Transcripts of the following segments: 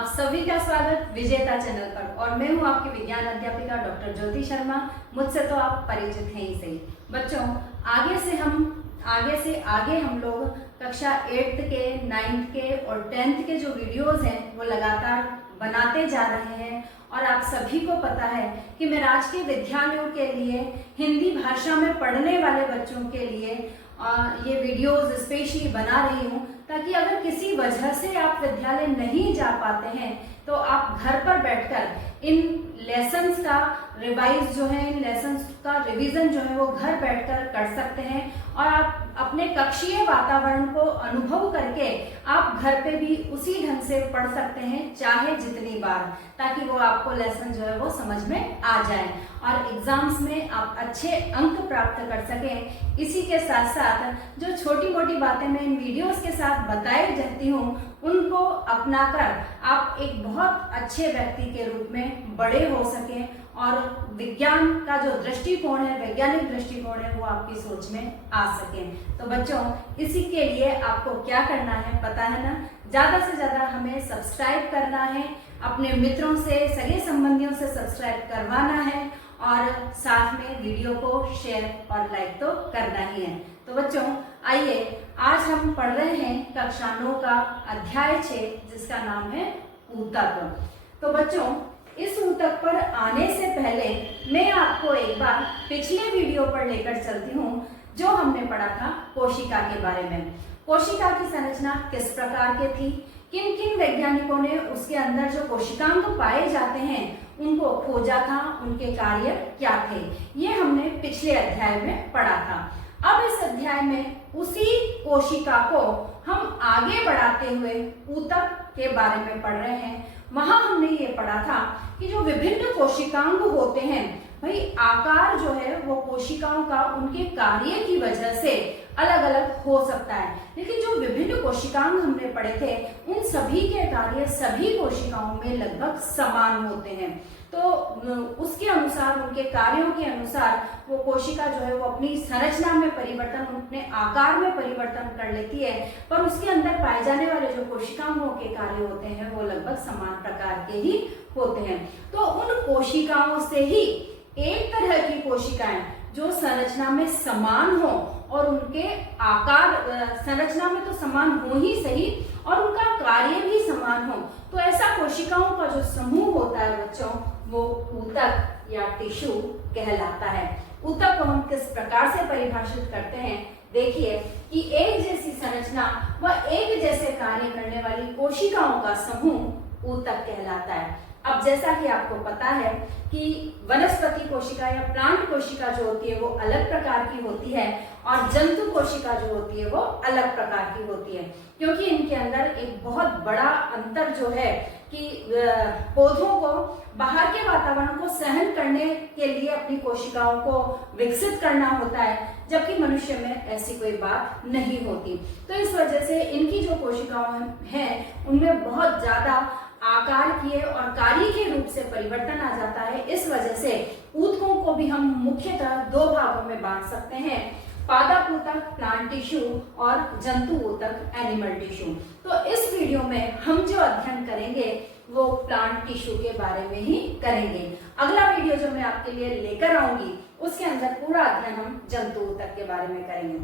आप सभी का स्वागत विजेता चैनल पर। और मैं हूं आपकी विज्ञान अध्यापिका डॉक्टर ज्योति शर्मा। मुझसे तो आप परिचित हैं ही सही। बच्चों, आगे से आगे हम लोग कक्षा 8th के, 9th के और 10th के जो वीडियोस हैं वो लगातार बनाते जा रहे हैं। और आप सभी को पता है कि मैं राजकीय विद्यालयों के लिए हिंदी भाषा में पढ़ने वाले बच्चों के लिए ये वीडियोस स्पेशली बना रही हूँ, ताकि अगर किसी वजह से आप विद्यालय नहीं जा पाते हैं तो आप घर पर बैठकर इन लेसन्स का रिवाइज जो है, इन लेसन्स का रिवीजन जो है वो घर बैठकर कर सकते हैं। और आप अपने कक्षीय वातावरण को अनुभव करके आप घर पे भी उसी ढंग से पढ़ सकते हैं, चाहे जितनी बार, ताकि वो आपको लेसन जो है वो समझ में आ जाए और एग्जाम्स में आप अच्छे अंक प्राप्त कर सकें। इसी के साथ साथ जो छोटी मोटी बातें मैं इन वीडियोस के साथ बताई जाती हूँ, उनको अपनाकर आप एक बहुत अच्छे व्यक्ति के रूप में बड़े हो सकें और विज्ञान का जो दृष्टिकोण है, वैज्ञानिक दृष्टिकोण है, वो आपकी सोच में आ सके। तो बच्चों, इसी के लिए आपको क्या करना है पता है ना? ज्यादा से ज्यादा हमें सब्सक्राइब करना है, अपने मित्रों से, सगे संबंधियों से सब्सक्राइब करवाना है और साथ में वीडियो को शेयर और लाइक तो करना ही है। तो बच्चों, आइए आज हम पढ़ रहे हैं कक्षा 9 का अध्याय 6, जिसका नाम है ऊतक। तो बच्चों, इस ऊतक पर आने से पहले मैं आपको एक बार पिछले वीडियो पर लेकर चलती हूँ, जो हमने पढ़ा था कोशिका के बारे में। कोशिका की संरचना किस प्रकार की थी, किन किन वैज्ञानिकों ने उसके अंदर जो कोशिकांग पाए जाते हैं उनको खोजा था, उनके कार्य क्या थे, ये हमने पिछले अध्याय में पढ़ा था। अब इस अध्याय में उसी कोशिका को हम आगे बढ़ाते हुए ऊतक के बारे में पढ़ रहे हैं। वहां हमने ये पढ़ा था कि जो विभिन्न कोशिकांग होते हैं, भाई आकार जो है वो कोशिकाओं का उनके कार्य की वजह से अलग अलग हो सकता है, लेकिन जो विभिन्न कोशिकांग हमने पढ़े थे उन सभी के कार्य सभी कोशिकाओं में लगभग समान होते हैं। तो उसके अनुसार, उनके कार्यों के अनुसार वो कोशिका जो है वो अपनी संरचना में परिवर्तन, अपने आकार में परिवर्तन कर लेती है, पर उसके अंदर पाए जाने वाले जो कोशिकाओं के कार्य होते हैं वो लगभग समान प्रकार के ही होते हैं। तो उन कोशिकाओं से ही एक तरह की कोशिकाएं जो संरचना में समान हो और उनके आकार संरचना में तो समान हो ही सही और उनका कार्य भी समान हो, तो ऐसा कोशिकाओं का जो समूह होता है बच्चों, वो ऊतक या टिश्यू कहलाता है। ऊतक को हम किस प्रकार से परिभाषित करते हैं, देखिए कि एक जैसी संरचना व एक जैसे कार्य करने वाली कोशिकाओं का समूह ऊतक कहलाता है। अब जैसा कि आपको पता है कि वनस्पति कोशिका या प्लांट कोशिका जो होती है वो अलग प्रकार की होती है और जंतु कोशिका जो होती है वो अलग प्रकार की होती है, क्योंकि इनके अंदर एक बहुत बड़ा अंतर जो है कि पौधों को बाहर के वातावरण को सहन करने के लिए अपनी कोशिकाओं को विकसित करना होता है, जबकि मनुष्य में ऐसी कोई बात नहीं होती। तो इस वजह से इनकी जो कोशिकाएं हैं उनमें बहुत ज्यादा आकार किए और कार्य के रूप से परिवर्तन आ जाता है। इस वजह से ऊतकों को भी हम मुख्यतः दो भागों में बांट सकते हैं, पादप ऊतक प्लांट टिश्यू और जंतु ऊतक एनिमल टिश्यू। तो इस वीडियो में हम जो अध्ययन करेंगे वो प्लांट टिश्यू के बारे में ही करेंगे। अगला वीडियो जो मैं आपके लिए लेकर आऊंगी उसके अंदर पूरा अध्ययन हम जंतु ऊतक के बारे में करेंगे।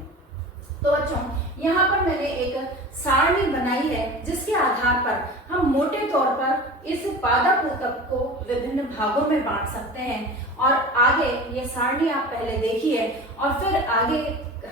तो बच्चों, यहाँ पर मैंने एक सारणी बनाई है जिसके आधार पर हम मोटे तौर पर इस पादप ऊतक को विभिन्न भागों में बांट सकते हैं। और आगे ये सारणी आप पहले देखिए और फिर आगे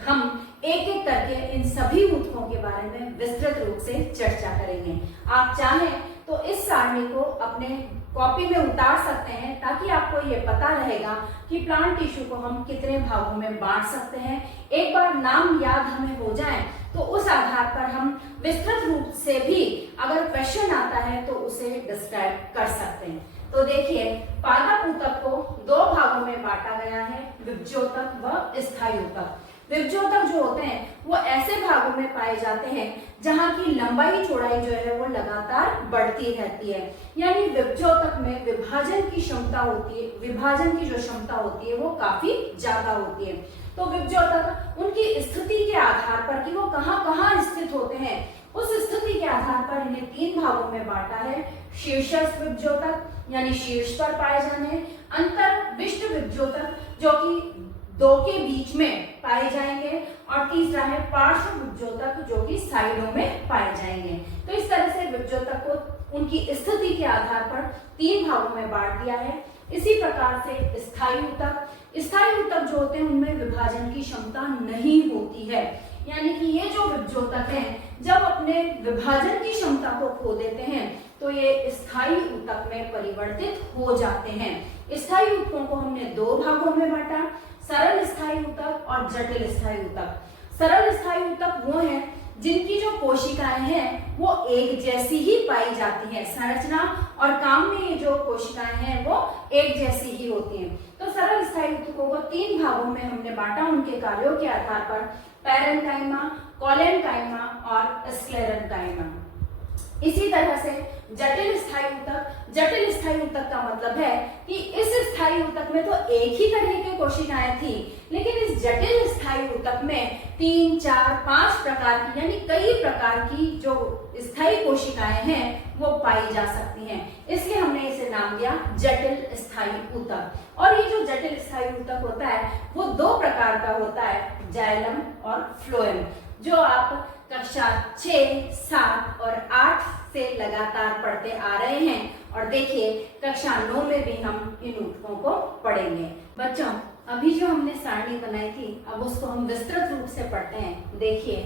हम एक एक करके इन सभी ऊतकों के बारे में विस्तृत रूप से चर्चा करेंगे। आप चाहें तो इस सारणी को अपने कॉपी में उतार सकते हैं, ताकि आपको ये पता रहेगा कि प्लांट टिश्यू को हम कितने भागों में बांट सकते हैं। एक बार नाम याद हमें हो जाए तो उस आधार पर हम विस्तृत रूप से भी अगर क्वेश्चन आता है तो उसे डिस्क्राइब कर सकते हैं। तो देखिए, पादप ऊतक को दो भागों में बांटा गया है, विभज्योतक व स्थायी ऊतक। विभज्योतक जो होते हैं वो ऐसे भागों में पाए जाते हैं जहां की लंबाई चौड़ाई जो है वो लगातार बढ़ती रहती है, यानी विभज्योतक में विभाजन की क्षमता होती है, विभाजन की जो क्षमता होती है वो काफी ज्यादा होती है। तो विभज्योतक उनकी स्थिति के आधार पर कि वो कहाँ कहाँ स्थित होते हैं उस स्थिति के आधार पर इन्हें 3 भागों में बांटा है। शीर्षस्थ विभज्योतक यानी शीर्ष पर पाए जाने, अंतर्विष्ट विभज्योतक जो कि 2 के बीच में पाए जाएंगे, और तीसरा है पार्श्व विभज्योतक जो कि साइडों में पाए जाएंगे। तो इस तरह से विभज्योतक को उनकी स्थिति के आधार पर 3 भागों में बांट दिया है। इसी प्रकार से स्थायी ऊतक, स्थायी ऊतक जो होते हैं उनमें विभाजन की क्षमता नहीं होती है, यानी कि ये जो विभज्योतक हैं जब अपने विभाजन की क्षमता को खो देते हैं तो ये स्थायी ऊतक में परिवर्तित हो जाते हैं। स्थायी ऊतकों को हमने 2 भागों में बांटा, सरल स्थायी ऊतक और जटिल स्थायी ऊतक। सरल स्थायी ऊतक वो हैं जिनकी जो कोशिकाएं हैं वो एक जैसी ही पाई जाती हैं, संरचना और काम में ये जो कोशिकाएं हैं वो एक जैसी ही होती हैं। तो सरल स्थायी ऊतकों को 3 भागों में हमने बांटा उनके कार्यों के आधार पर, पैरेन्काइमा, कोलेन्काइमा और स्क्लेरेन्काइमा। इसी तरह से जटिल स्थायी ऊतक, जटिल स्थायी ऊतक का मतलब है कि इस स्थायी ऊतक में तो एक ही तरह की कोशिकाएं थी, लेकिन इस जटिल स्थायी ऊतक में 3, 4, 5 प्रकार की यानी कई प्रकार की जो स्थायी कोशिकाएं हैं वो पाई जा सकती हैं, इसलिए हमने इसे नाम दिया जटिल स्थायी ऊतक। और ये जो जटिल स्थायी ऊतक होता है वो 2 प्रकार का होता है, जाइलम और फ्लोएम, जो आप कक्षा 6, 7 और 8 से लगातार पढ़ते आ रहे हैं। और देखिए कक्षा 9 में भी हम इन ऊतकों को पढ़ेंगे। बच्चों अभी जो हमने सारणी बनाई थी अब उसको हम विस्तृत रूप से पढ़ते हैं। देखिए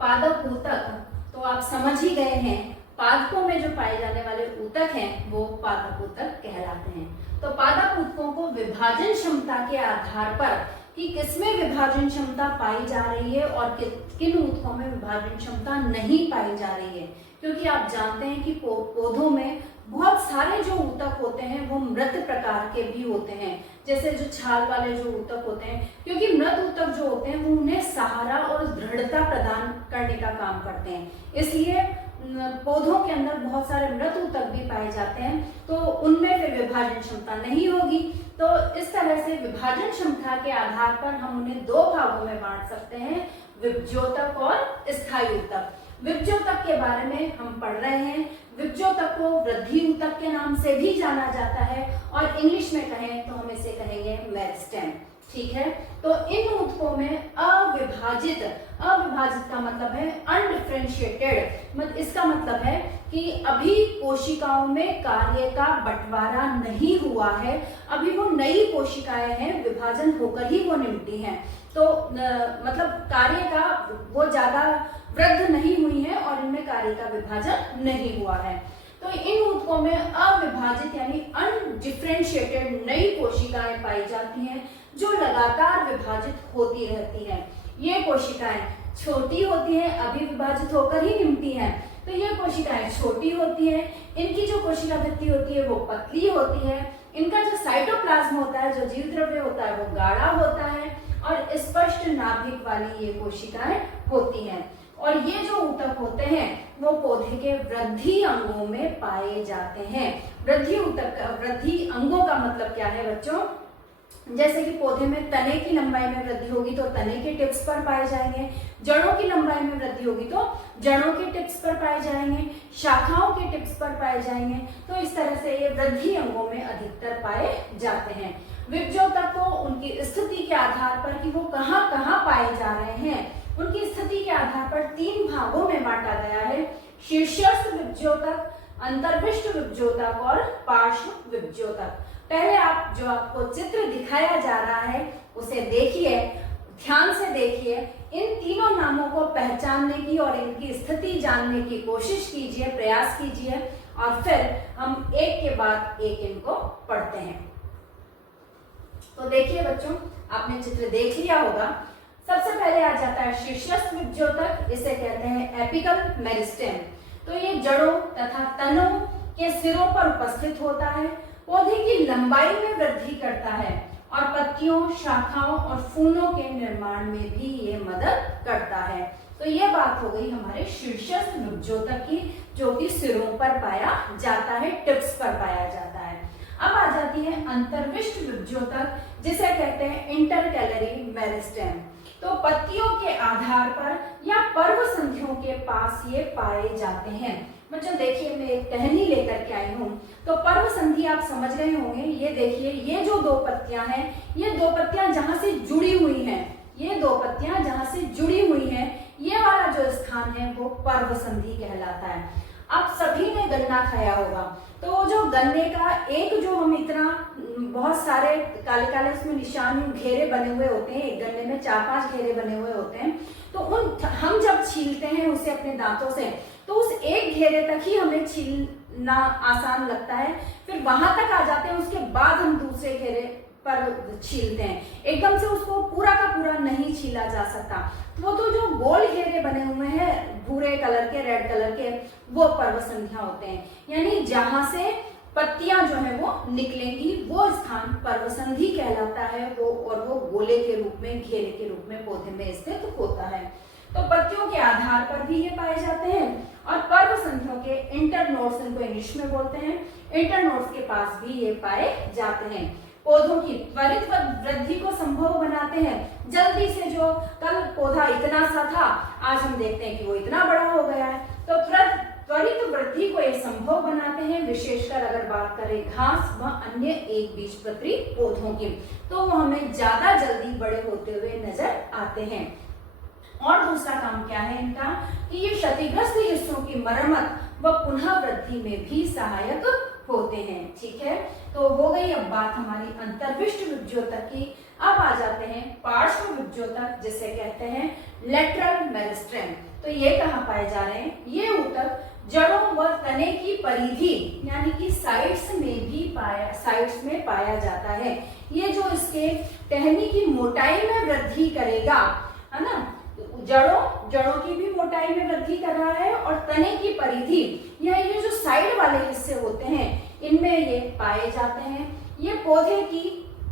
पादप ऊतक तो आप समझ ही गए हैं, पादपों में जो पाए जाने वाले ऊतक हैं वो पादप ऊतक कहलाते हैं। तो पादप ऊतकों को विभाजन क्षमता के आधार पर कि किसमें विभाजन क्षमता पाई जा रही है और किन ऊतकों में विभाजन क्षमता नहीं पाई जा रही है, क्योंकि आप जानते हैं कि पौधों में बहुत सारे जो ऊतक होते हैं वो मृत प्रकार के भी होते हैं, जैसे जो छाल वाले जो ऊतक होते हैं, क्योंकि मृत ऊतक जो होते हैं वो उन्हें सहारा और दृढ़ता प्रदान करने का काम करते हैं, इसलिए पौधों के अंदर बहुत सारे मृत ऊतक भी पाए जाते हैं, तो उनमें फिर विभाजन क्षमता नहीं होगी। तो इस तरह से विभाजन क्षमता के आधार पर हम उन्हें 2 भागों में बांट सकते हैं, विभज्योतक और स्थायी ऊतक। विभज्योतक के बारे में हम पढ़ रहे हैं। विभज्योतक को वृद्धि ऊतक के नाम से भी जाना जाता है और इंग्लिश में कहें तो हम इसे कहेंगे मेरिस्टेम, ठीक है। तो इन ऊतकों में अविभाजित, अविभाजित का मतलब है अनडिफरेंशिएटेड, इसका मतलब है कि अभी कोशिकाओं में कार्य का बंटवारा नहीं हुआ है, अभी वो नई कोशिकाएं हैं, विभाजन होकर ही वो निमटी हैं, तो मतलब कार्य का वो ज्यादा वृद्ध नहीं हुई है और इनमें कार्य का विभाजन नहीं हुआ है। तो इन ऊतकों में अविभाजित यानी अनडिफरेंशिएटेड नई कोशिकाएं पाई जाती हैं जो लगातार विभाजित होती रहती हैं। ये कोशिकाएं छोटी होती हैं, अभी विभाजित होकर ही निमटी हैं, तो ये कोशिकाएं छोटी होती हैं, इनकी जो कोशिका भित्ति होती है वो पतली होती है, इनका जो साइटोप्लाज्म होता है, जो जीव द्रव्य होता है वो गाढ़ा होता है और स्पष्ट नाभिक वाली ये कोशिकाएं होती हैं। और ये जो ऊतक होते हैं वो पौधे के वृद्धि अंगों में पाए जाते हैं। वृद्धि ऊतक, वृद्धि अंगों का मतलब क्या है बच्चों, जैसे कि पौधे में तने की लंबाई में वृद्धि होगी तो तने के टिप्स पर पाए जाएंगे, जड़ों की लंबाई में वृद्धि होगी तो जड़ों के टिप्स पर पाए जाएंगे, शाखाओं के टिप्स पर पाए जाएंगे। तो इस तरह से ये वृद्धि अंगों में अधिकतर पाए जाते हैं। विभज्योतक को उनकी स्थिति के आधार पर कि वो कहाँ कहाँ पाए जा रहे हैं, उनकी स्थिति के आधार पर 3 भागों में बांटा गया है, शीर्षस्थ विभज्योतक, अंतर्विष्ट विभज्योतक और पार्श्व विभज्योतक। पहले आप जो आपको चित्र दिखाया जा रहा है उसे देखिए, ध्यान से देखिए, इन तीनों नामों को पहचानने की और इनकी स्थिति जानने की कोशिश कीजिए, प्रयास कीजिए और फिर हम एक के बाद एक इनको पढ़ते हैं। तो देखिए बच्चों, आपने चित्र देख लिया होगा। सबसे पहले आ जाता है शीर्षस्थ विभज्योतक, इसे कहते हैं एपिकल मेरिस्टेम। तो ये जड़ों तथा तनों के सिरों पर उपस्थित होता है, पौधे की लंबाई में वृद्धि करता है और पत्तियों, शाखाओं और फूलों के निर्माण में भी ये मदद करता है। तो ये बात हो गई हमारे शीर्षस्थ विभज्योतक की, जो कि सिरों पर पाया जाता है, टिप्स पर पाया जाता है। अब आ जाती है अंतर्विष्ट विभज्योतक, जिसे कहते हैं इंटरकैलरी मेरिस्टेम। तो तो पत्तियों के आधार पर या पर्व संधियों के पास ये पाए जाते हैं। बच्चों देखिए, मैं एक टहनी लेकर के आई हूँ। तो पर्व संधि आप समझ गए होंगे। ये देखिए, ये जो दो पत्तियां हैं, ये दो पत्तियां जहां से जुड़ी हुई हैं, ये दो पत्तियां जहां से जुड़ी हुई हैं, ये वाला जो स्थान है वो पर्व संधि कहलाता है। आप सभी ने गन्ना खाया होगा, तो जो गन्ने का एक जो हम इतना बहुत सारे काले काले उसमें निशान घेरे बने हुए होते हैं, एक गन्ने में 4-5 घेरे बने हुए होते हैं। तो हम जब छीलते हैं उसे अपने दांतों से, तो उस एक घेरे तक ही हमें छीलना आसान लगता है, फिर वहां तक आ जाते हैं, उसके बाद हम दूसरे घेरे पर छीलते हैं। एकदम से उसको पूरा का पूरा नहीं छीला जा सकता। वो तो जो गोल घेरे बने हुए हैं भूरे कलर के, रेड कलर के, वो पर्व संधियां होते हैं। यानी जहां से पत्तियां जो है वो निकलेंगी वो स्थान पर्व संधि कहलाता है। वो गोले के रूप में, घेरे के रूप में पौधे में स्थित होता है। तो पत्तियों के आधार पर भी ये पाए जाते हैं और पर्व संधियों के इंटरनोड्स, इनको इंग्लिश में बोलते हैं, इंटरनोड्स के पास भी ये पाए जाते हैं। पौधों की त्वरित वृद्धि को संभव बनाते हैं। जल्दी से, जो कल पौधा इतना सा था, आज हम देखते हैं कि वो इतना बड़ा हो गया है। तो त्वरित वृद्धि को ये संभव बनाते हैं। विशेषकर अगर बात करें घास व अन्य एक बीजपत्री पौधों की, तो वो हमें ज्यादा जल्दी बड़े होते हुए नजर आते हैं। और दूसरा काम क्या है इनका, कि ये क्षतिग्रस्त हिस्सों की मरम्मत व पुनः वृद्धि में भी सहायक होते हैं। ठीक है, तो हो गई अब बात हमारी अंतर्विष्ट विभज्योतक की। अब आ जाते हैं पार्श्व विभज्योतक, जिसे कहते हैं लेटरल मेरिस्टेम। तो ये कहाँ पाए जा रहे हैं? ये ऊतक जड़ों व तने की परिधि यानी कि साइड्स में पाया जाता है। ये जो इसके टहनी की मोटाई में वृद्धि करेगा, है ना, जड़ों की भी मोटाई में वृद्धि कर रहा है, और तने की परिधि या ये जो साइड वाले हिस्से होते हैं, इनमें ये पाए जाते हैं। ये पौधे की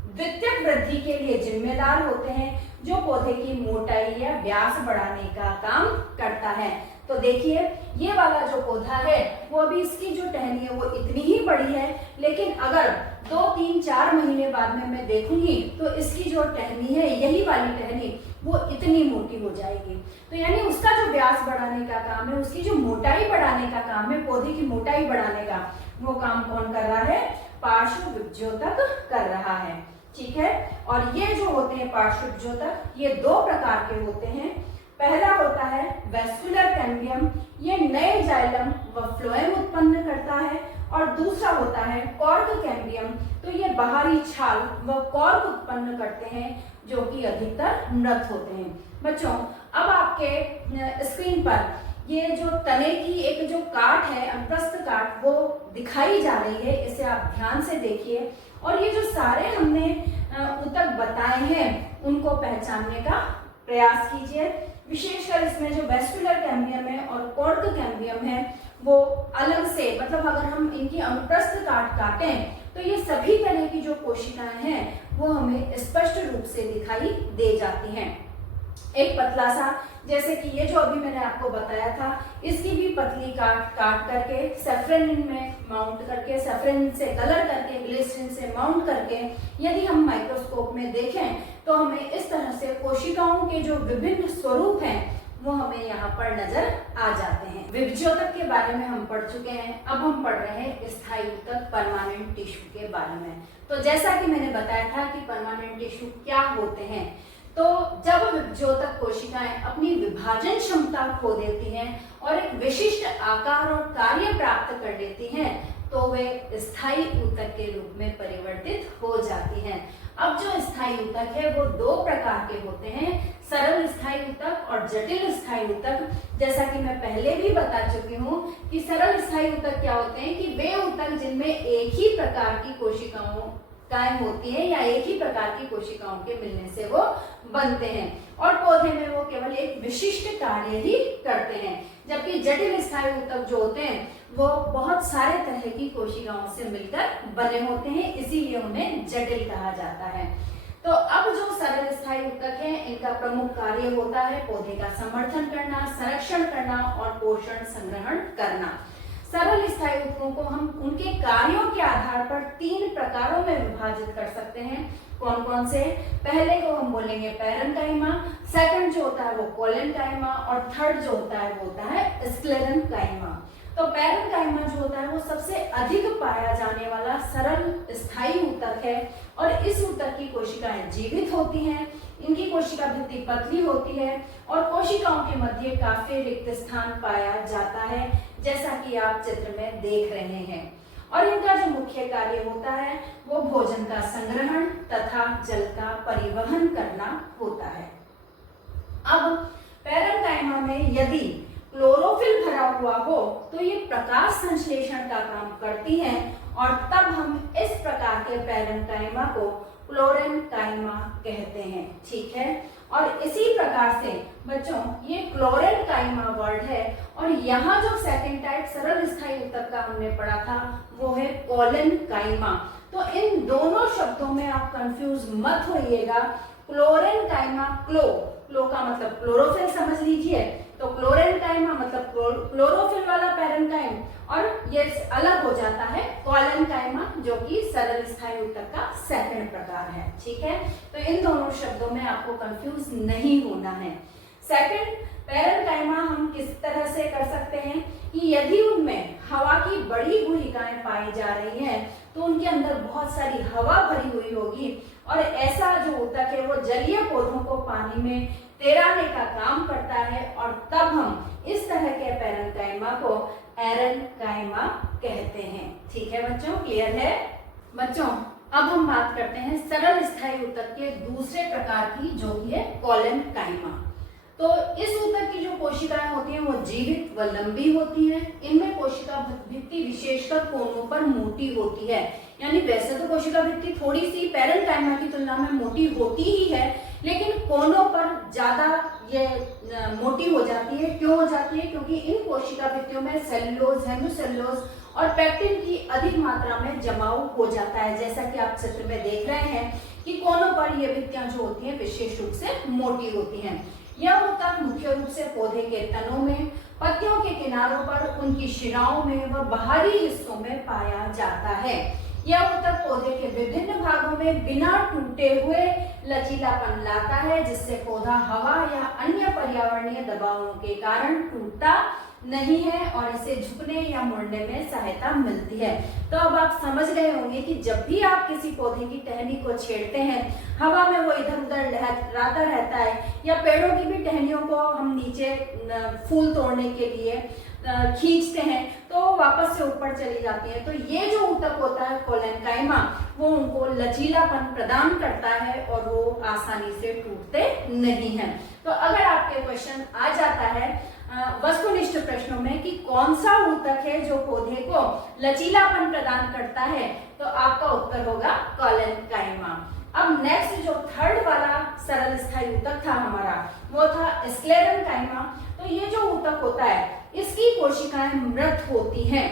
द्वितीयक वृद्धि के लिए जिम्मेदार होते हैं, जो पौधे की मोटाई या व्यास बढ़ाने का काम करता है। तो देखिए, ये वाला जो पौधा है वो अभी इसकी जो टहनी है वो इतनी ही बड़ी है, लेकिन अगर 2, 3, 4 महीने बाद में मैं देखूंगी तो इसकी जो टहनी है, यही वाली टहनी, वो इतनी मोटी हो जाएगी। तो यानी उसका जो व्यास बढ़ाने का काम है, उसकी जो मोटाई बढ़ाने का काम है, पौधे की मोटाई बढ़ाने का, वो काम कौन कर रहा है? पार्श्व विभज्योतक कर रहा है। ठीक है, और ये जो होते हैं पार्श्व विभज्योतक, ये 2 प्रकार के होते हैं। पहला होता है वेस्कुलर कैम्बियम, ये नए जाइलम व फ्लोएम उत्पन्न करता है, और दूसरा होता है कॉर्क कैम्बियम, तो ये बाहरी छाल व कॉर्क उत्पन्न करते हैं, जो कि अधिकतर मृत होते हैं। बच्चों, अब आपके स्क्रीन पर ये जो तने की एक जो काट है, अंतस्थ काट, वो दिखाई जा रही है, इसे आप ध्यान से देखिए, और ये जो सारे हमने ऊतक बताए हैं उनको पहचानने का प्रयास कीजिए। विशेषकर इसमें जो वेस्कुलर कैम्बियम है और कॉर्क कैम्बियम है, वो अलग से, मतलब अगर हम इनकी अनुप्रस्थ काट काटें तो ये सभी तरह की जो कोशिकाएं हैं वो हमें स्पष्ट रूप से दिखाई दे जाती हैं। एक पतला सा, जैसे कि ये जो अभी मैंने आपको बताया था, इसकी भी पतली काट करके सैफरन में माउंट करके, सैफरन से कलर करके, ग्लिसरीन से माउंट करके, यदि हम माइक्रोस्कोप में देखें तो हमें इस तरह से कोशिकाओं के जो विभिन्न स्वरूप हैं वो हमें यहाँ पर नजर आ जाते हैं। विभज्योतक के बारे में हम पढ़ चुके हैं, अब हम पढ़ रहे हैं स्थायी ऊतक, परमानेंट टिश्यू के बारे में। तो जैसा कि मैंने बताया था कि परमानेंट टिश्यू क्या होते हैं, तो जब विभज्योतक कोशिकाएं अपनी विभाजन क्षमता खो देती हैं और एक विशिष्ट आकार और कार्य प्राप्त कर लेती हैं, तो वे स्थायी ऊतक के रूप में परिवर्तित हो जाती हैं। अब जो स्थायी ऊतक है वो 2 प्रकार के होते हैं, सरल स्थायी ऊतक और जटिल स्थायी ऊतक। जैसा कि मैं पहले भी बता चुकी हूँ कि सरल स्थायी ऊतक क्या होते हैं, कि वे ऊतक जिनमें एक ही प्रकार की कोशिकाएं होती हैं या एक ही प्रकार की कोशिकाओं के मिलने से वो बनते हैं, और पौधे में वो केवल एक विशिष्ट कार्य ही करते हैं। जबकि जटिल स्थायी ऊतक जो होते हैं वो बहुत सारे तरह की कोशिकाओं से मिलकर बने होते हैं, इसीलिए उन्हें जटिल कहा जाता है। तो अब जो सरल स्थायी ऊतक है, इनका प्रमुख कार्य होता है पौधे का समर्थन करना, संरक्षण करना और पोषण संग्रहण करना। सरल स्थायी ऊतकों को हम उनके कार्यों के आधार पर 3 प्रकारों में विभाजित कर सकते हैं। कौन कौन से? पहले को हम बोलेंगे पैरेन्काइमा, सेकंड जो होता है वो कोलेनकाइमा, और थर्ड जो होता है वो होता है स्क्लेरेन्काइमा। तो पैरेन्काइमा जो होता है वो सबसे अधिक पाया जाने वाला सरल स्थायी ऊतक है, और इस ऊतक की कोशिकाएं जीवित होती हैं। इनकी कोशिका भित्ति पतली होती है और कोशिकाओं के मध्य काफी रिक्त स्थान पाया जाता है, जैसा कि आप चित्र में देख रहे हैं। और इनका जो मुख्य कार्य होता है वो भोजन का संग्रहण तथा जल का परिवहन करना होता है। अब पैरेन्काइमा में यदि क्लोरोफिल भरा हुआ हो तो ये प्रकाश संश्लेषण का काम करती हैं, और तब हम इस प्रकार के पैरेन्काइमा को क्लोरेन्काइमा कहते हैं। ठीक है, और इसी प्रकार से बच्चों ये क्लोरेन्काइमा वर्ड है, और यहाँ जो सेकंड टाइप सरल स्थायी ऊतक का हमने पढ़ा था वो है कोलेनकाइमा। तो इन दोनों शब्दों में आप कंफ्यूज मत होइएगा। क्लोरेन्काइमा, क्लो का मतलब क्लोरोफिल समझ लीजिए, तो क्लोरेन्काइमा मतलब क्लोरोफिल वाला पैरेन्काइम, और ये अलग हो जाता है कोलेनकाइमा जो कि सरल स्थायी ऊतक का सेकंड प्रकार है। ठीक है, तो इन दोनों शब्दों में आपको कंफ्यूज नहीं होना है। सेकंड पैरेन्काइमा हम किस तरह से कर सकते हैं कि यदि उनमें हवा की बड़ी गुहिकाएं पाई जा रही हैं तो उनके अंदर बहुत सारी हवा भरी हुई होगी, और ऐसा जो ऊतक है वो जलीय पौधों को पानी में तैराने का काम करता है, और तब हम इस तरह के पैरेन्काइमा को एरेन्काइमा कहते हैं। ठीक है बच्चों, क्लियर है? बच्चों अब हम बात करते हैं सरल स्थायी ऊतक के दूसरे प्रकार की, जो कि है कोलेनकाइमा। तो इस ऊतक की जो कोशिकाएं होती हैं वो जीवित व लंबी होती हैं। इनमें कोशिका भित्ति विशेषकर कोनों पर मोटी होती है, यानी वैसे तो कोशिका भित्ति थोड़ी सी पैरेन्काइमा की तुलना में मोटी होती ही है, लेकिन कोनों पर ज्यादा ये मोटी हो जाती है। क्यों हो जाती है? क्योंकि इन कोशिका भित्तियों में सेलुलोज, हेमिसेलुलोज और पेक्टिन की अधिक मात्रा में जमाव हो जाता है, जैसा कि आप चित्र में देख रहे हैं कि कोनों पर ये भित्तियां जो होती हैं विशेष रूप से मोटी होती हैं। यह ऊतक मुख्य रूप से पौधे के तनों में, पत्तियों के किनारों पर, उनकी शिराओं में व बाहरी हिस्सों में पाया जाता है। यह ऊतक पौधे के विभिन्न भागों में बिना टूटे हुए लचीलापन लाता है, जिससे पौधा हवा या अन्य पर्यावरणीय दबावों के कारण टूटता नहीं है और इसे झुकने या मुड़ने में सहायता मिलती है। तो अब आप समझ गए होंगे कि जब भी आप किसी पौधे की टहनी को छेड़ते हैं, हवा में वो इधर उधर लहराता रहता है, या पेड़ों की भी टहनियों को हम नीचे फूल तोड़ने के लिए खींचते हैं तो वापस से ऊपर चली जाती है। तो ये जो ऊतक होता है कोलेनकाइमा, वो उनको लचीलापन प्रदान करता है और वो आसानी से टूटते नहीं हैं। तो अगर आपके क्वेश्चन आ जाता है वस्तुनिष्ठ प्रश्नों में कि कौन सा ऊतक है जो पौधे को लचीलापन प्रदान करता है, तो आपका उत्तर होगा कोलेनकाइमा। अब नेक्स्ट जो थर्ड वाला सरल स्थायी ऊतक था हमारा, वो था स्क्लेरेन्काइमा। तो ये जो ऊतक होता है इसकी कोशिकाएं मृत होती हैं।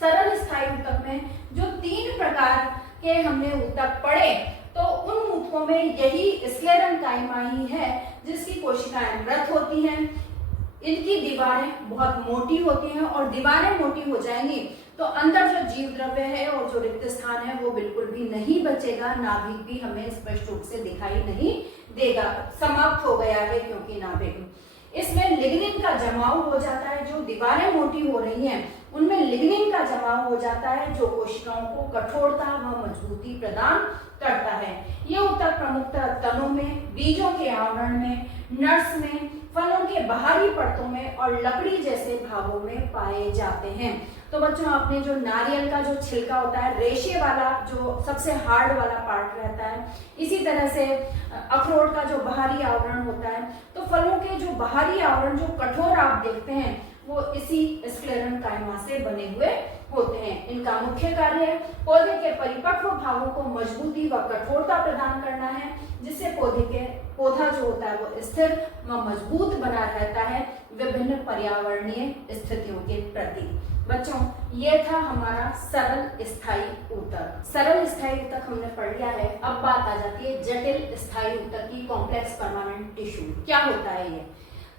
सरल स्थायी ऊतक में जो 3 प्रकार के हमने ऊतक पढ़े, तो उन ऊतकों में यही स्क्लेरेन्काइमा ही है जिसकी कोशिकाएं मृत होती हैं। इनकी दीवारें बहुत मोटी होती हैं, और दीवारें मोटी हो जाएंगी तो अंदर जो जीव द्रव्य है और जो रिक्त स्थान है वो बिल्कुल भी नहीं बचेगा। नाभिक भी हमें स्पष्ट रूप से दिखाई नहीं देगा, समाप्त हो गया है, क्योंकि नाभिक इसमें लिग्निन का जमाव हो जाता है। जो दीवारें मोटी हो रही हैं उनमें लिग्निन का जमाव हो जाता है, जो कोशिकाओं को कठोरता व मजबूती प्रदान करता है। ये ऊतक प्रमुखतः तनों में, बीजों के आवरण में, नट्स में, फलों के बाहरी परतों में और लकड़ी जैसे भागों में पाए जाते हैं। तो बच्चों आपने जो नारियल का जो छिलका होता है, रेशे वाला जो सबसे हार्ड वाला पार्ट रहता है, इसी तरह से अखरोट का जो बाहरी आवरण होता है, तो फलों के जो बाहरी आवरण जो कठोर आप देखते हैं वो इसी स्क्लेरेन्काइमा से बने हुए होते हैं। इनका मुख्य कार्य पौधे के परिपक्व भागों को मजबूती व कठोरता प्रदान करना है, जिससे पौधा जो होता है वो स्थिर व मजबूत बना रहता है विभिन्न पर्यावरणीय स्थितियों के प्रति। बच्चों ये था हमारा सरल स्थायी ऊतक। सरल स्थायी ऊतक हमने पढ़ लिया है। अब बात आ जाती है जटिल स्थायी ऊतक की, कॉम्प्लेक्स परमानेंट टिश्यू। क्या होता है ये?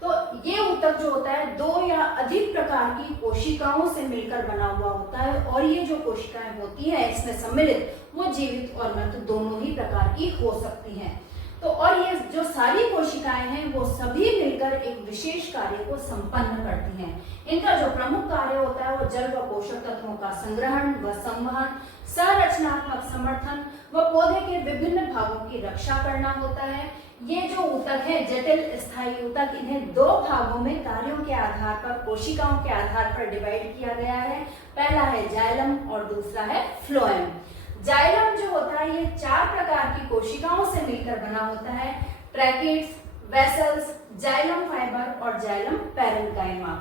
तो ये ऊतक जो होता है 2 या अधिक प्रकार की कोशिकाओं से मिलकर बना हुआ होता है और ये जो कोशिकाएं होती हैं इसमें सम्मिलित वो जीवित और मृत दोनों ही प्रकार की हो सकती हैं। तो और ये जो सारी कोशिकाएं हैं वो सभी मिलकर एक विशेष कार्य को संपन्न करती हैं। इनका जो प्रमुख कार्य होता है वो जल व पोषक तत्वों का संग्रहण व संवहन, संरचनात्मक समर्थन व पौधे के विभिन्न भागों की रक्षा करना होता है। ये जो ऊतक है जटिल स्थायी ऊतक, इन्हें 2 भागों में कार्यों के आधार पर, कोशिकाओं के आधार पर डिवाइड किया गया है। पहला है जाइलम और दूसरा है फ्लोएम। जाइलम जो होता है ये 4 प्रकार की कोशिकाओं से मिलकर बना होता है, ट्रैकिड्स, वेसल्स, जाइलम फाइबर और जाइलम पैरेन्काइमा।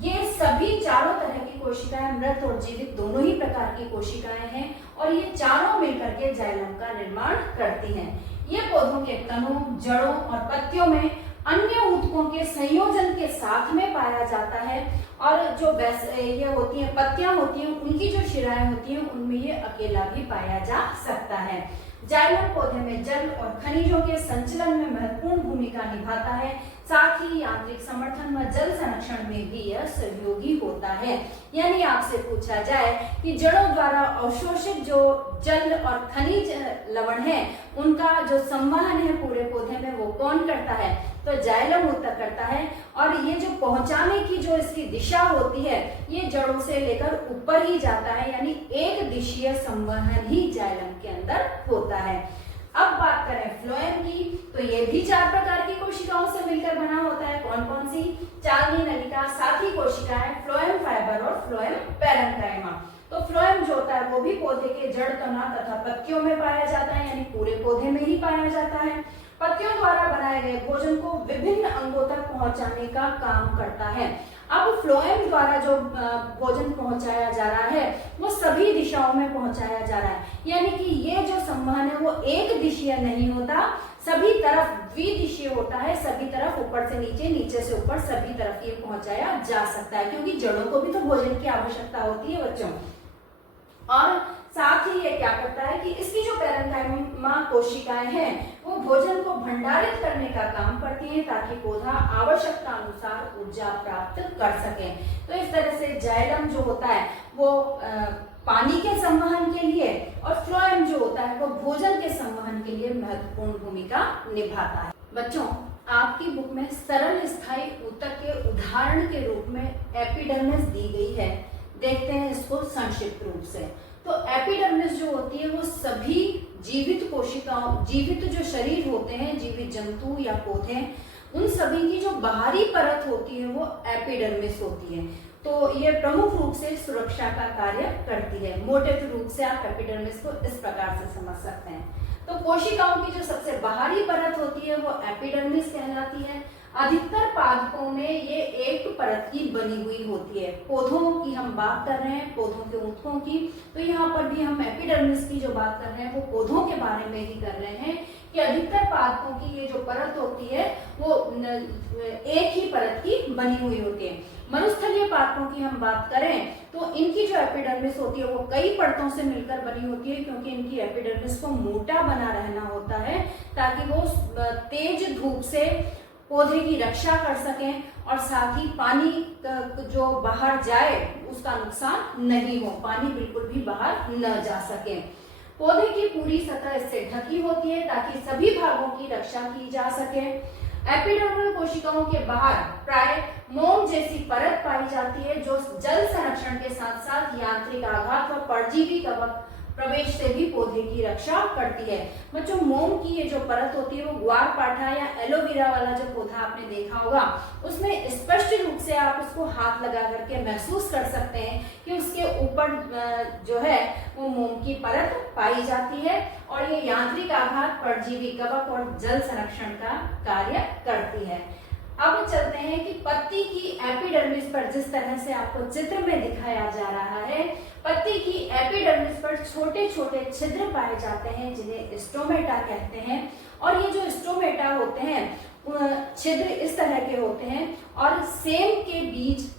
ये सभी चारों तरह की कोशिकाएं मृत और जीवित दोनों ही प्रकार की कोशिकाएं हैं और ये चारों मिलकर के जाइलम का निर्माण करती हैं। ये पौधों के तनों, जड़ों और पत्तियों में अन्य ऊतकों के संयोजन के साथ में पाया जाता है और जो ये होती हैं पत्तियां होती हैं उनकी जो शिराएं होती हैं उनमें ये अकेला भी पाया जा सकता है। जाइलम पौधे में जल और खनिजों के संचलन में महत्वपूर्ण भूमिका निभाता है, साथ ही यांत्रिक समर्थन व जल संरक्षण में भी यह सहयोगी होता है। यानी आपसे पूछा जाए कि जड़ों द्वारा अवशोषित जो जल और खनिज लवण है उनका जो संवहन है पूरे पौधे में वो कौन करता है, तो जाइलम ऊतक करता है। और ये जो पहुंचाने की जो इसकी दिशा होती है ये जड़ों से लेकर ऊपर ही जाता है, यानी एक दिशीय संवहन ही जाइलम के अंदर होता है। अब बात करें फ्लोएम की, तो ये भी 4 प्रकार की कोशिकाओं से मिलकर बना होता है। कौन कौन सी? चांदनी नलिका, साथी कोशिकाएं, फ्लोएम फाइबर और फ्लोएम पैरेन्काइमा। तो फ्लोएम जो होता है वो भी पौधे के जड़, तना तथा पत्तियों में पाया जाता है, यानी पूरे पौधे में ही पाया जाता है। पत्तियों द्वारा बनाए गए भोजन को विभिन्न अंगों तक पहुंचाने का काम करता है। अब फ्लोएम द्वारा जो भोजन पहुंचाया जा रहा है वो सभी दिशाओं में पहुंचाया जा रहा है, यानी कि ये जो संवहन है वो एक दिशीय नहीं होता, सभी तरफ द्विदिशीय होता है। सभी तरफ, ऊपर से नीचे, नीचे से ऊपर, सभी तरफ ये पहुंचाया जा सकता है, क्योंकि जड़ों को भी तो भोजन की आवश्यकता होती है बच्चों। और साथ ही ये क्या करता है कि इसकी जो पैरेन्काइमा कोशिकाएं हैं वो भोजन को भंडारित करने का काम करती हैं ताकि पौधा आवश्यकता अनुसार ऊर्जा प्राप्त कर सके। तो इस तरह से जाइलम जो होता है वो पानी के संवहन के लिए और फ्लोएम जो होता है वो भोजन के संवहन के लिए महत्वपूर्ण भूमिका निभाता है। बच्चों, आपकी बुक में सरल स्थायी ऊतक के उदाहरण के रूप में एपिडर्मिस दी गई है। देखते हैं इसको संक्षिप्त रूप से। तो एपिडर्मिस जो होती है वो सभी जीवित कोशिकाओं, जीवित जो शरीर होते हैं, जीवित जंतु या पौधे, उन सभी की जो बाहरी परत होती है वो एपिडर्मिस होती है। तो ये प्रमुख रूप से सुरक्षा का कार्य करती है। मोटे रूप से आप एपिडर्मिस को इस प्रकार से समझ सकते हैं। तो कोशिकाओं की जो सबसे बाहरी परत होती है वो एपिडर्मिस कहलाती है। अधिकतर पादपों में ये एक परत की बनी हुई होती है। पौधों की हम बात कर रहे हैं, पौधों के ऊतकों की, तो यहाँ पर भी हम एपिडर्मिस की जो बात कर रहे हैं वो पौधों के बारे में ही कर रहे हैं कि अधिकतर पादपों की ये जो परत होती है वो एक ही परत की बनी हुई होती है। मरुस्थलीय पादपों की हम बात करें तो इनकी जो एपिडर्मिस होती है वो कई परतों से मिलकर बनी होती है, क्योंकि इनकी एपिडर्मिस को मोटा बना रहना होता है ताकि वो तेज धूप से पौधे की रक्षा कर सकें और साथ ही पानी जो बाहर जाए उसका नुकसान नहीं हो, पानी बिल्कुल भी बाहर न जा सके। पौधे की पूरी सतह इससे ढकी होती है ताकि सभी भागों की रक्षा की जा सके। एपिडर्मल कोशिकाओं के बाहर प्राय मोम जैसी परत पाई जाती है जो जल संरक्षण के साथ साथ यांत्रिक आघात व परजीवी कवक प्रवेश से भी पौधे की रक्षा करती है। बच्चों, मोम की ये जो परत होती है वो ग्वारपाठा या एलोवेरा वाला जो पौधा आपने देखा होगा उसमें स्पष्ट रूप से आप उसको हाथ लगा करके महसूस कर सकते हैं कि उसके ऊपर जो है वो मोम की परत पाई जाती है और ये यांत्रिक आघात, परजीवी कवक और जल संरक्षण का कार्य करती है। अब चलते हैं कि पत्ती की एपिडर्मिस पर जिस तरह से आपको चित्र में दिखाया जा रहा है, पत्ती की एपिडर्मिस पर छोटे छोटे छिद्र पाए जाते हैं जिन्हें स्टोमेटा कहते हैं। और ये जो स्टोमेटा होते हैं छिद्र इस तरह के होते हैं और सेम के बीज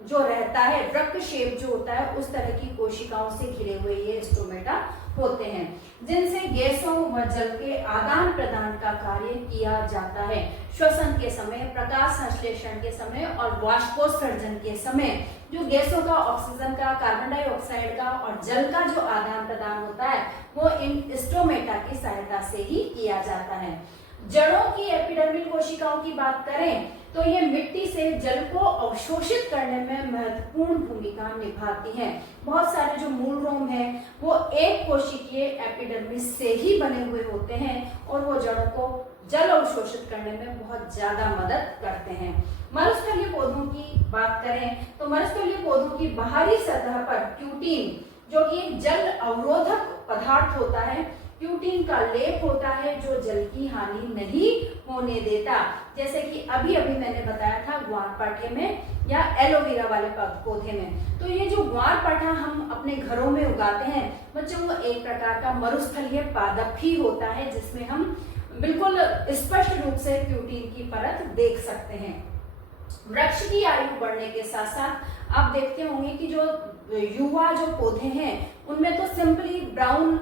जो रहता है, वृक्क शेप जो होता है, उस तरह की कोशिकाओं से घिरे हुए ये स्टोमेटा होते हैं, जिनसे गैसों व जल के आदान प्रदान का कार्य किया जाता है। श्वसन के समय, प्रकाश संश्लेषण के समय और वाष्पोत्सर्जन के समय जो गैसों का, ऑक्सीजन का, कार्बन डाइऑक्साइड का और जल का जो आदान प्रदान होता है वो इन स्टोमेटा की सहायता से ही किया जाता है। जड़ों की एपिडर्मिल कोशिकाओं की बात करें तो ये मिट्टी से जल को अवशोषित करने में महत्वपूर्ण भूमिका निभाती हैं। बहुत सारे जो मूल रोम हैं वो एक कोशिकीय एपिडर्मिस से ही बने हुए होते हैं और वो जड़ों को जल अवशोषित करने में बहुत ज्यादा मदद करते हैं। मरुस्थलीय पौधों की बात करें तो मरुस्थलीय पौधों की बाहरी सतह पर क्यूटीन, जो कि एक जल अवरोधक पदार्थ होता है, क्यूटीन का लेप होता है जो जल की हानि नहीं होने देता। जैसे कि अभी अभी मैंने बताया था ग्वारपाठे में या एलोवेरा वाले पौधे में। तो ये जो ग्वारपाठा हम अपने घरों में उगाते हैं बच्चों, वो एक प्रकार का मरुस्थलीय पादप ही होता है जिसमें हम बिल्कुल स्पष्ट रूप से क्यूटीन की परत देख सकते हैं। वृक्ष की आयु बढ़ने के साथ साथ आप देखते होंगे कि जो युवा जो पौधे हैं उनमें तो सिंपली ब्राउन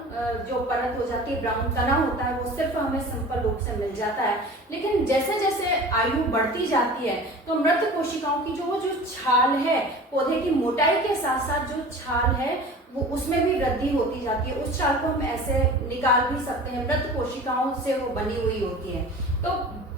जो परत हो जाती है, ब्राउन तना होता है, वो सिर्फ हमें सिंपल रूप से मिल जाता है। लेकिन जैसे जैसे आयु बढ़ती जाती है तो मृत कोशिकाओं की जो छाल है, पौधे की मोटाई के साथ साथ जो छाल है वो उसमें भी वृद्धि होती जाती है। उस छाल को हम ऐसे निकाल भी सकते हैं, मृत कोशिकाओं से वो बनी हुई होती है। तो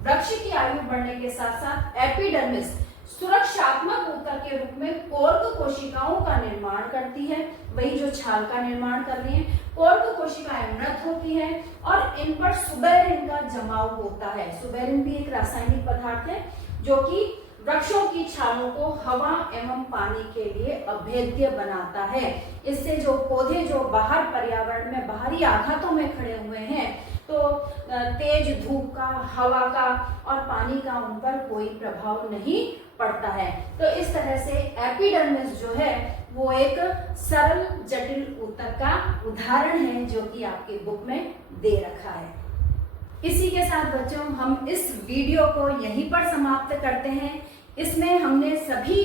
वृक्ष की आयु बढ़ने के साथ साथ एपिडर्मिस सुरक्षात्मक ऊतक के रूप में कोर्क कोशिकाओं का निर्माण करती है, वही जो छाल का निर्माण कर रही है। कोर्क कोशिकाएं मृत होती है और इन पर सुबेरिन का जमाव होता है। सुबेरिन भी एक रासायनिक पदार्थ है जो कि वृक्षों की छालों को हवा एवं पानी के लिए अभेद्य बनाता है। इससे जो पौधे जो बाहर पर्यावरण में बाहरी आघातों में खड़े हुए हैं तो तेज धूप का, हवा का और पानी का उन पर कोई प्रभाव नहीं पड़ता है। तो इस तरह से एपिडर्मिस जो है वो एक सरल जटिल ऊतक का उदाहरण है जो कि आपके बुक में दे रखा है। इसी के साथ बच्चों हम इस वीडियो को यहीं पर समाप्त करते हैं। इसमें हमने सभी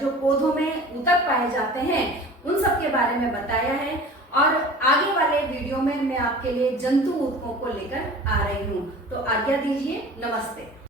जो पौधों में ऊतक पाए जाते हैं उन सब के बारे में बताया है और आगे वाले वीडियो में मैं आपके लिए जंतु ऊतकों को लेकर आ रही हूँ। तो आज्ञा दीजिए, नमस्ते।